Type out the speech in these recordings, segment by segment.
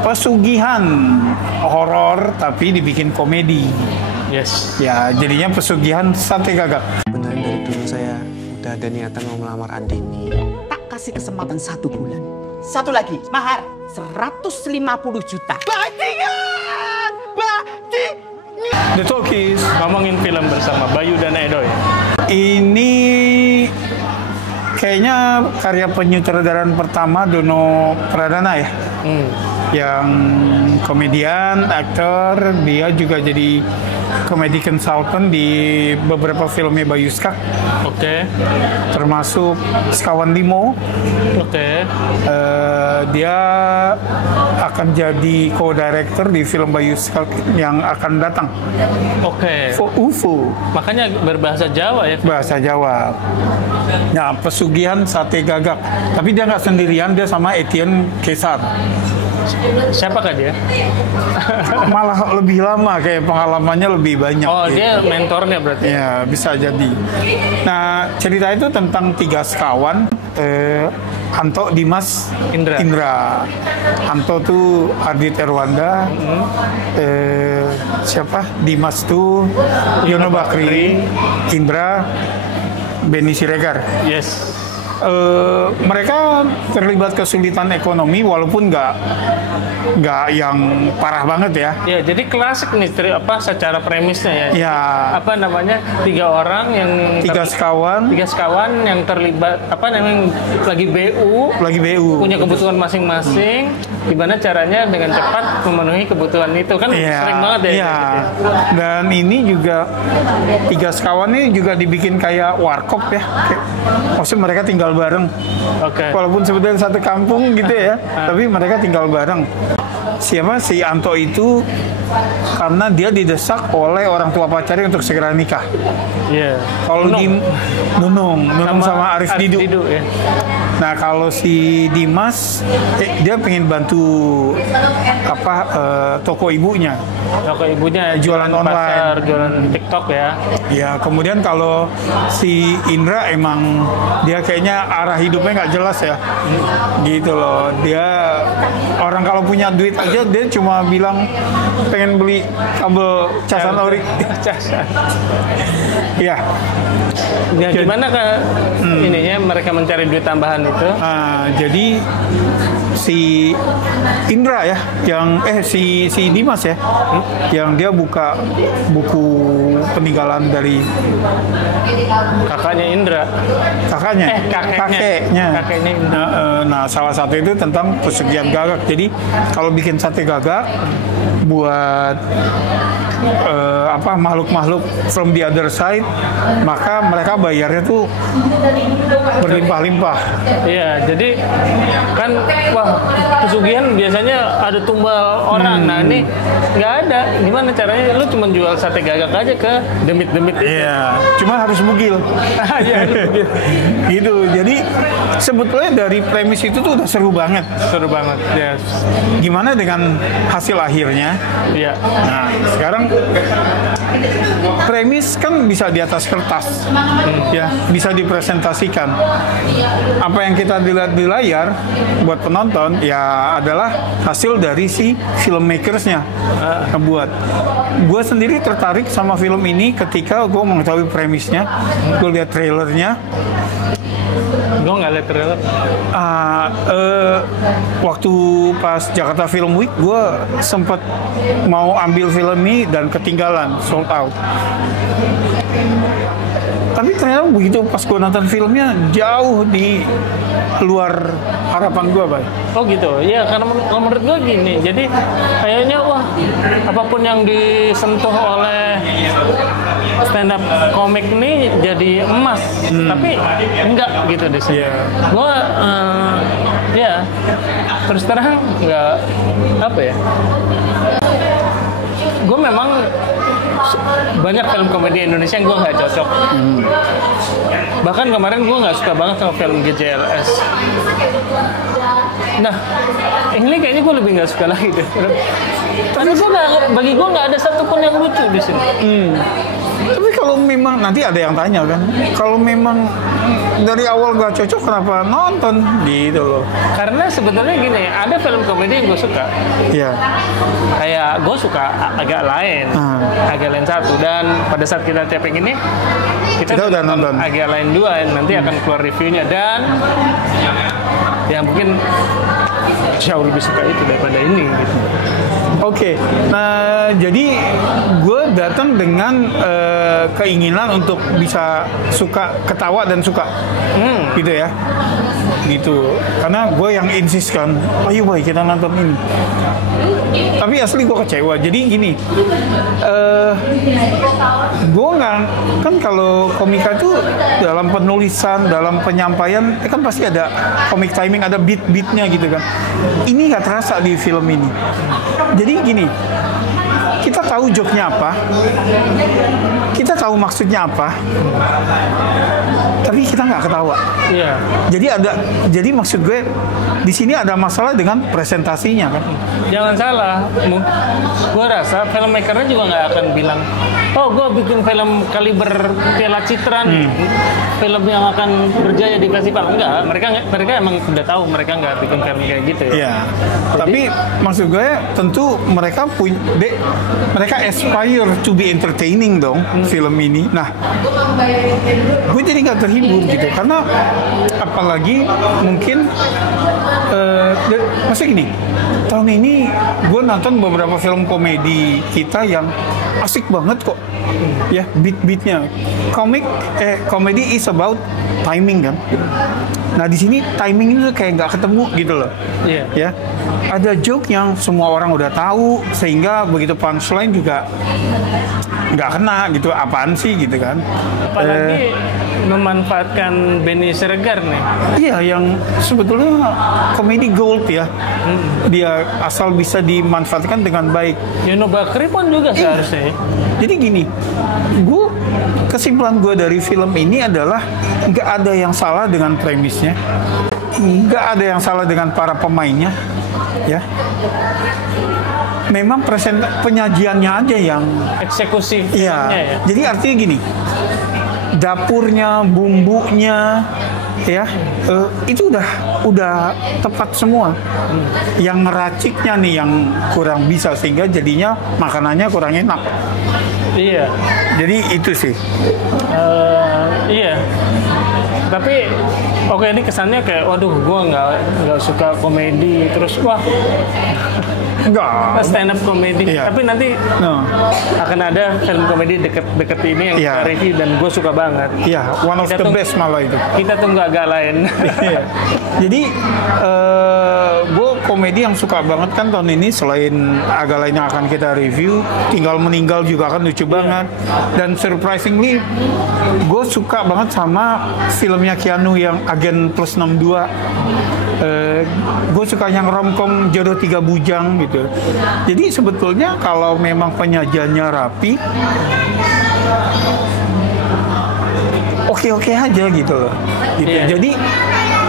pesugihan horor tapi dibikin komedi. Yes. Ya, jadinya pesugihan Sate Gagak. Beneran dari dulu saya udah ada niatan mau melamar Andini. Tak kasih kesempatan 1 bulan. Satu lagi, mahar 150 juta. Bajingan! The Talkies. Ngomongin film bersama Bayu dan Edo ya. Ini kayaknya karya penyutradaraan pertama Dono Pradana ya. Yang komedian, aktor, dia juga jadi comedy consultant di beberapa filmnya Bayu Skak. Oke. Termasuk Sekawan Limo. Oke. Dia akan jadi co-director di film Bayu Skak yang akan datang. Oke. UFO. Makanya berbahasa Jawa ya. Bahasa Jawa. Nah, pesugihan Sate Gagak. Tapi dia nggak sendirian, dia sama Etienne Kesar. Siapakah dia? Malah lebih lama, kayak pengalamannya lebih banyak. Oh, gitu. dia mentornya berarti. Ya, bisa jadi. Nah, cerita itu tentang 3 sekawan, Anto, Dimas, Indra. Anto tuh Ardit Erwanda, siapa? Dimas tuh Yono Bakri, Indra Beni Siregar. Yes. Mereka terlibat kesulitan ekonomi walaupun nggak yang parah banget ya. Ya, jadi klasik nih secara premisnya ya. Ya. Apa namanya? 3 orang yang 3 sekawan. 3 sekawan yang terlibat lagi BU. Punya kebutuhan masing-masing. Gimana caranya dengan cepat memenuhi kebutuhan itu kan sering banget ya. Iya. Dan ini juga 3 sekawan ini juga dibikin kayak warkop ya. Maksudnya mereka tinggal bareng. Oke. Walaupun sebetulnya satu kampung gitu ya, tapi mereka tinggal bareng. Si Anto itu karena dia didesak oleh orang tua pacarnya untuk segera nikah. Iya. Kalau Nunung sama Arif Didu. Ya. Nah, kalau si Dimas dia pengen bantu toko ibunya. Toko ibunya Jualan online. pasar, jualan TikTok ya. Ya, kemudian kalau si Indra emang dia kayaknya arah hidupnya nggak jelas ya. Gitu loh. Dia orang kalau punya duit aja dia cuma bilang pengen beli kabel casan ori. Casan. Iya. Ya, gimana ininya mereka mencari duit tambahan itu? Nah, jadi si Indra ya, si Dimas ya, yang dia buka buku peninggalan dari kakaknya Indra. Kakeknya. Indra. Nah, salah satu itu tentang pesugihan gagak. Jadi kalau bikin sate gagak buat makhluk-makhluk from the other side, maka mereka bayarnya tuh berlimpah-limpah. Iya, jadi kan pesugihan biasanya ada tumbal orang. Nah, ini nggak ada. Gimana caranya? Lu cuma jual sate gagak aja ke demit-demit itu. Iya, cuma harus bugil. Iya, gitu. Jadi sebetulnya dari premis itu tuh udah seru banget. Seru banget. Yes. Gimana dengan hasil akhirnya? Iya. Nah, sekarang premis kan bisa di atas kertas, ya, bisa dipresentasikan. Apa yang kita dilihat di layar buat penonton ya adalah hasil dari si filmmakersnya buat. Gue sendiri tertarik sama film ini ketika gue mengetahui premisnya, gue lihat trailernya. Gue nggak lihat trailer. Waktu pas Jakarta Film Week, gue sempet mau ambil film ini dan ketinggalan, sold out. Tapi ternyata begitu pas gue nonton filmnya jauh di luar harapan gue, Bay. Oh gitu, ya karena menurut gue gini, jadi kayaknya apapun yang disentuh oleh stand up komik ini jadi emas, tapi enggak gitu deh sih. Yeah. Gue terus terang nggak gue memang banyak film komedi Indonesia yang gue nggak cocok. Bahkan kemarin gue nggak suka banget sama film GJLS. Nah, ini kayaknya gue lebih nggak suka lagi deh. Karena bagi gue nggak ada satupun yang lucu di sini. Tapi kalau memang nanti ada yang tanya kan, kalau memang dari awal gak cocok kenapa nonton gitu loh? Karena sebetulnya gini, ada film komedi yang gue suka. Iya. Kayak gue suka agak lain, agak lain satu. Dan pada saat kita taping ini, kita udah nonton agak lain 2 yang nanti akan keluar reviewnya. Dan ya mungkin jauh lebih suka itu daripada ini gitu. Oke, nah jadi gue datang dengan keinginan untuk bisa suka ketawa dan suka, gitu ya, gitu. Karena gue yang insist kan, ayo boy kita nonton ini. Tapi asli gue kecewa. Jadi gini, gue nggak kan kalau komika itu dalam penulisan, dalam penyampaian, kan pasti ada komik timing, ada beat-beatnya gitu kan. Ini nggak terasa di film ini. Jadi gini, kita tahu joke-nya apa, kita tahu maksudnya apa, tapi kita nggak ketawa. Iya. Jadi maksud gue di sini ada masalah dengan presentasinya kan. Jangan salah, gue rasa filmmakernya juga nggak akan bilang, oh gue bikin film kaliber Piala Citra nih, film yang akan berjaya di festival. Enggak, mereka emang udah tahu mereka nggak bikin film kayak gitu ya. Iya. Tapi maksud gue tentu mereka mereka aspire to be entertaining dong film ini. Nah, gue jadi nggak terhibur gitu karena apalagi mungkin maksudnya gini, tahun ini gue nonton beberapa film komedi kita yang asik banget kok, ya beat-beatnya. Komedi is about timing kan. Nah di sini timing itu kayak nggak ketemu gitu loh. Iya. Ya, ada joke yang semua orang udah tahu sehingga begitu punchline juga nggak kena gitu, apaan sih gitu kan. Apalagi memanfaatkan Benny Siregar nih. Iya, yang sebetulnya komedi gold ya. Dia asal bisa dimanfaatkan dengan baik. Yono Bakri pun juga seharusnya. Jadi gini, kesimpulan gue dari film ini adalah nggak ada yang salah dengan premisnya, nggak ada yang salah dengan para pemainnya, ya. Memang penyajiannya aja yang Eksekusi iya. filmnya ya. Jadi artinya gini, dapurnya, bumbunya, ya itu udah tepat semua. Yang ngeraciknya nih yang kurang bisa sehingga jadinya makanannya kurang enak. Iya. Jadi itu sih. Iya. Tapi oke, ini kesannya kayak waduh gue nggak suka komedi terus wah Enggak. stand up komedi. Iya. Tapi nanti akan ada film komedi deket ini yang Iya. kita review dan gue suka banget. Iya, one of the best malah itu. Kita tunggu agak lain. Iya. Jadi gue komedi yang suka banget kan tahun ini selain agak lain yang akan kita review, Tinggal Meninggal juga kan lucu banget. Dan surprisingly gue suka banget sama filmnya Keanu yang Agen Plus 62. Gue suka yang romcom Jodoh Tiga Bujang gitu. Jadi sebetulnya kalau memang penyajiannya rapi, oke-oke aja gitu loh. Gitu. Iya. Jadi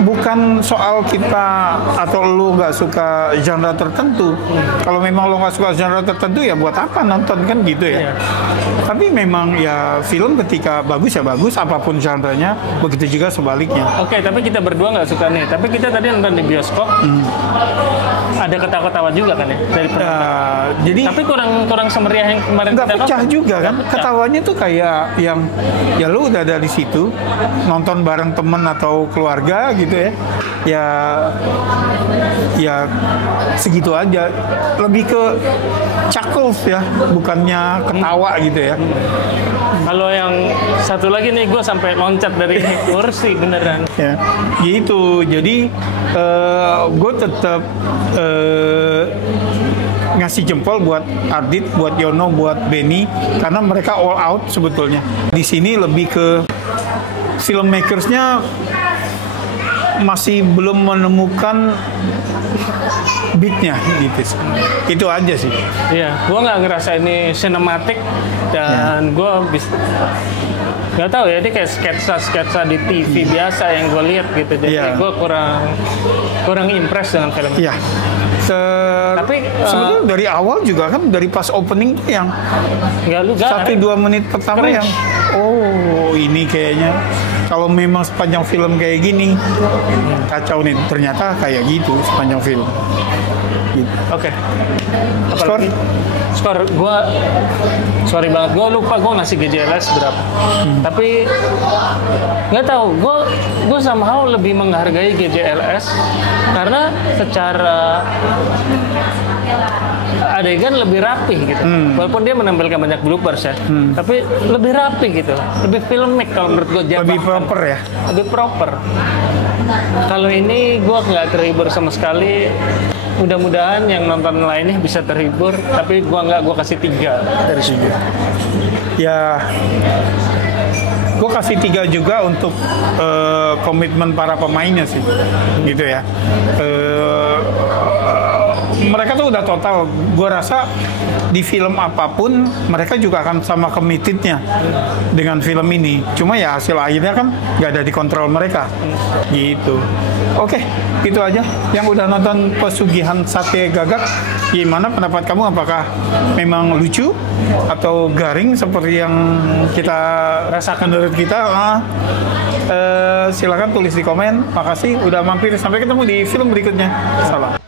bukan soal kita atau lu nggak suka genre tertentu. Kalau memang lu nggak suka genre tertentu ya buat apa nonton kan gitu ya. Iya. Tapi memang ya film ketika bagus ya bagus apapun genrenya, begitu juga sebaliknya. Oke, tapi kita berdua nggak suka nih. Tapi kita tadi nonton di bioskop, ada ketawa-ketawa juga kan ya dari Jadi tapi kurang semeriah yang kemarin nggak kita pecah nonton. juga kan, Nggak pecah. ketawanya tuh kayak yang ya lu udah ada di situ nonton bareng temen atau keluarga gitu ya segitu aja, lebih ke chuckles ya, bukannya ketawa gitu ya. Kalau yang satu lagi nih, gue sampai loncat dari kursi beneran. Ya gitu, jadi gue tetap ngasih jempol buat Ardit, buat Yono, buat Benny karena mereka all out sebetulnya. Di sini lebih ke filmmakersnya masih belum menemukan beatnya gitu. Itu aja sih. Iya, gue nggak ngerasa ini sinematik dan gue bisa nggak tahu ya, dia kayak sketsa di TV biasa yang gue lihat gitu. Jadi gue kurang impress dengan film. Iya. Tapi, sebetulnya dari awal juga kan, dari pas opening tuh yang nggak lu gak 1-2 menit pertama Cringe. yang ini kayaknya kalau memang sepanjang film kayak gini kacau nih, ternyata kayak gitu sepanjang film gitu. Oke. Skor? Skor gue, sorry banget, gue lupa gue ngasih GJLS berapa. Tapi nggak tahu, gue somehow lebih menghargai GJLS karena secara adegan lebih rapih gitu. Walaupun dia menampilkan banyak bloopers ya, tapi lebih rapih gitu, lebih filmic kalau menurut gue. Lebih proper ya? Lebih proper. Kalau ini gue nggak terhibur sama sekali. Mudah-mudahan yang nonton lainnya bisa terhibur, tapi gue kasih 3 dari 10. Ya, gue kasih 3 juga untuk komitmen para pemainnya sih, gitu ya. Mereka tuh udah total, gue rasa di film apapun mereka juga akan sama committednya dengan film ini. Cuma ya hasil akhirnya kan nggak ada di kontrol mereka, gitu. Oke, itu aja. Yang udah nonton Pesugihan Sate Gagak, gimana pendapat kamu? Apakah memang lucu atau garing seperti yang kita rasakan menurut kita? Silakan tulis di komen. Makasih udah mampir. Sampai ketemu di film berikutnya. Salam.